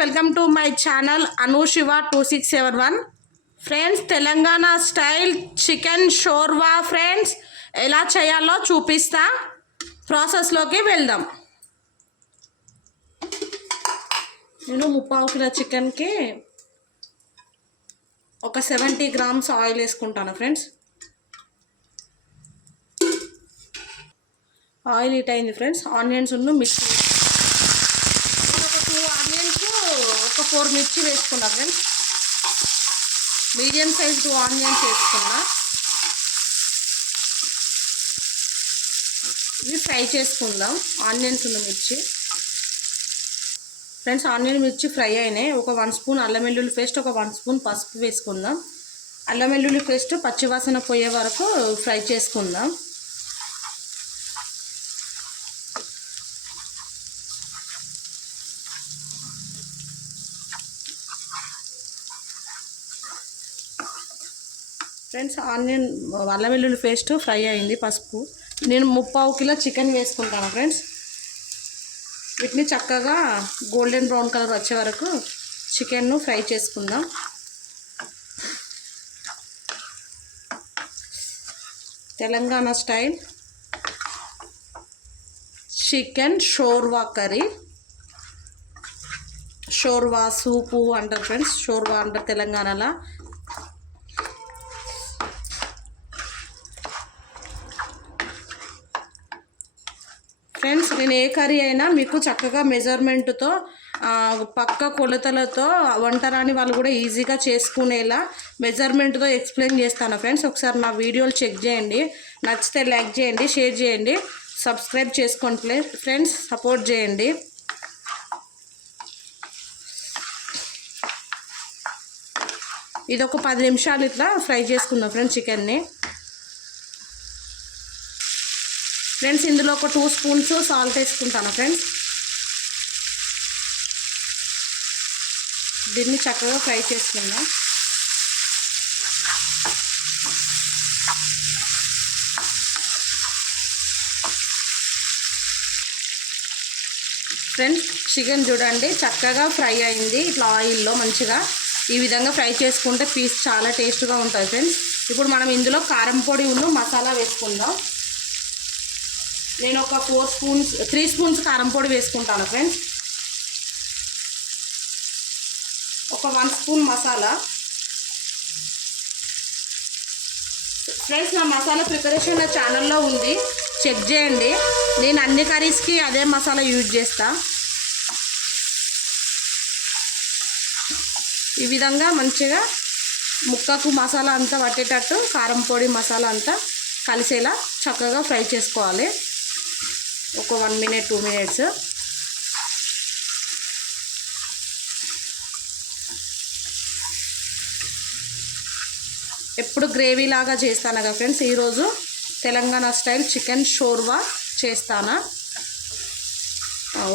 Welcome to my channel Anu Shiva two six seven one friends Telangana style chicken shorba friends ఎలా చేయాలో చూపిస్తా. ప్రాసెస్లోకి వెళ్దాం. నేను ముప్పావు కిలో చికెన్కి ఒక సెవెంటీ గ్రామ్స్ ఆయిల్ వేసుకుంటాను ఫ్రెండ్స్ ఆయిల్ హీట్ అయింది ఫ్రెండ్స్ ఆనియన్స్ ఉన్న మిక్స్ నేను ఒక టూ ఆనియన్స్ ఒక ఫోర్ మిర్చి వేసుకున్నా friends. Medium size two onions వేసుకున్నా. ఇవి ఫ్రై చేసుకుందాం. ఆనియన్స్ ఉన్న మిర్చి. ఫ్రెండ్స్ ఆనియన్ మిర్చి ఫ్రై అయినాయి. ఒక వన్ స్పూన్ అల్లం వెల్లుల్లి పేస్ట్ ఒక వన్ స్పూన్ పసుపు వేసుకుందాం. అల్లం వెల్లుల్లి పేస్ట్ పచ్చివాసన పోయే వరకు ఫ్రై చేసుకుందాం. ఫ్రెండ్స్ ఆనియన్ అల్లం వెల్లుల్లి పేస్ట్ ఫ్రై అయింది పసుపు. నేను ముప్పావు కిలో చికెన్ వేసుకుంటాను ఫ్రెండ్స్. వీటిని చక్కగా గోల్డెన్ బ్రౌన్ కలర్ వచ్చే వరకు చికెన్ను ఫ్రై చేసుకుందాం. Telangana style chicken shorba curry. Shorba soup అంటారు ఫ్రెండ్స్ షోర్వా అంటారు తెలంగాణలో. ఫ్రెండ్స్ నేను ఏ కర్రీ అయినా మీకు చక్కగా మెజర్మెంట్తో పక్క కొలతలతో వంటరాని వాళ్ళు కూడా ఈజీగా చేసుకునేలా మెజర్మెంట్తో ఎక్స్ప్లెయిన్ చేస్తాను ఫ్రెండ్స్. ఒకసారి నా వీడియోలు చెక్ చేయండి. నచ్చితే లైక్ చేయండి షేర్ చేయండి. సబ్స్క్రైబ్ చేసుకోండి ఫ్రెండ్స్ సపోర్ట్ చేయండి. ఇది ఒక పది నిమిషాలు ఇట్లా ఫ్రై చేసుకుందాం ఫ్రెండ్స్ చికెన్ని. ఫ్రెండ్స్ ఇందులో ఒక టూ స్పూన్స్ సాల్ట్ వేసుకుంటాను ఫ్రెండ్స్ దీన్ని చక్కగా ఫ్రై చేసుకుందాం. ఫ్రెండ్స్ చికెన్ చూడండి చక్కగా ఫ్రై అయింది. ఇట్లా ఆయిల్లో మంచిగా ఈ విధంగా ఫ్రై చేసుకుంటే పీస్ చాలా టేస్ట్గా ఉంటుంది ఫ్రెండ్స్ ఇప్పుడు మనం ఇందులో కారం పొడి ఉన్న మసాలా వేసుకుందాం. నేను ఒక ఫోర్ స్పూన్స్ త్రీ స్పూన్స్ కారం పొడి వేసుకుంటాను ఫ్రెండ్స్. ఒక వన్ స్పూన్ మసాలా. ఫ్రెండ్స్ నా మసాలా ప్రిపరేషన్ నా ఛానల్లో ఉంది. చెక్ చేయండి. నేను అన్ని కర్రీస్కి అదే మసాలా యూజ్ చేస్తా. ఈ విధంగా మంచిగా ముక్కకు మసాలా అంతా పట్టేటట్టు కారం పొడి మసాలా అంతా కలిసేలా చక్కగా ఫ్రై చేసుకోవాలి. ఒక వన్ మినిట్ టూ మినిట్స్. ఎప్పుడు గ్రేవీ లాగా చేస్తాను ఫ్రెండ్స్ ఈరోజు తెలంగాణ స్టైల్ చికెన్ షోర్వా చేస్తానా.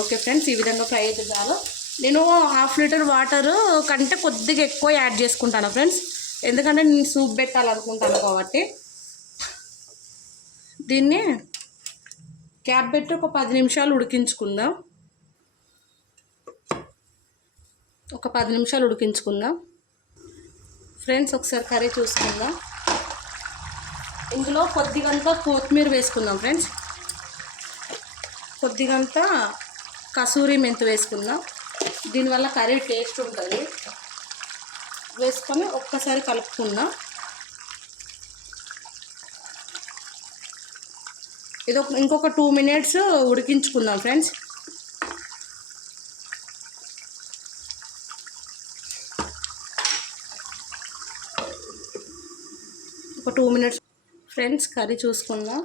ఓకే ఫ్రెండ్స్ ఈ విధంగా ఫ్రై అయితే చాలు. నేను హాఫ్ లీటర్ వాటర్ కంటే కొద్దిగా ఎక్కువ యాడ్ చేసుకుంటాను ఫ్రెండ్స్. ఎందుకంటే నేను సూప్ పెట్టాలనుకుంటాను కాబట్టి. దీన్ని క్యాప్ పెట్టి ఒక పది నిమిషాలు ఉడికించుకుందాం. ఒక పది నిమిషాలు ఉడికించుకుందాం. ఫ్రెండ్స్ ఒకసారి కర్రీ చూసుకుందాం. ఇందులో కొద్దిగంతా కొత్తిమీర వేసుకుందాం ఫ్రెండ్స్. కొద్దిగంతా కసూరి మెంతు వేసుకుందాం. దీనివల్ల కర్రీ టేస్ట్ ఉంటుంది. వేసుకొని ఒక్కసారి కలుపుకుందాం. ఇది ఒక ఇంకొక టూ మినిట్స్ ఉడికించుకుందాం ఫ్రెండ్స్. ఒక టూ మినిట్స్. ఫ్రెండ్స్ కర్రీ చూసుకుందాం.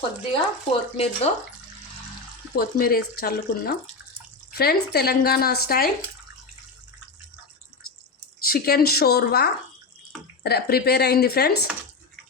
కొద్దిగా కొత్తిమీరతో కొత్తిమీర వేసి చల్లుకుందాం. Friends Telangana style. Chicken shorba prepare అయింది ఫ్రెండ్స్.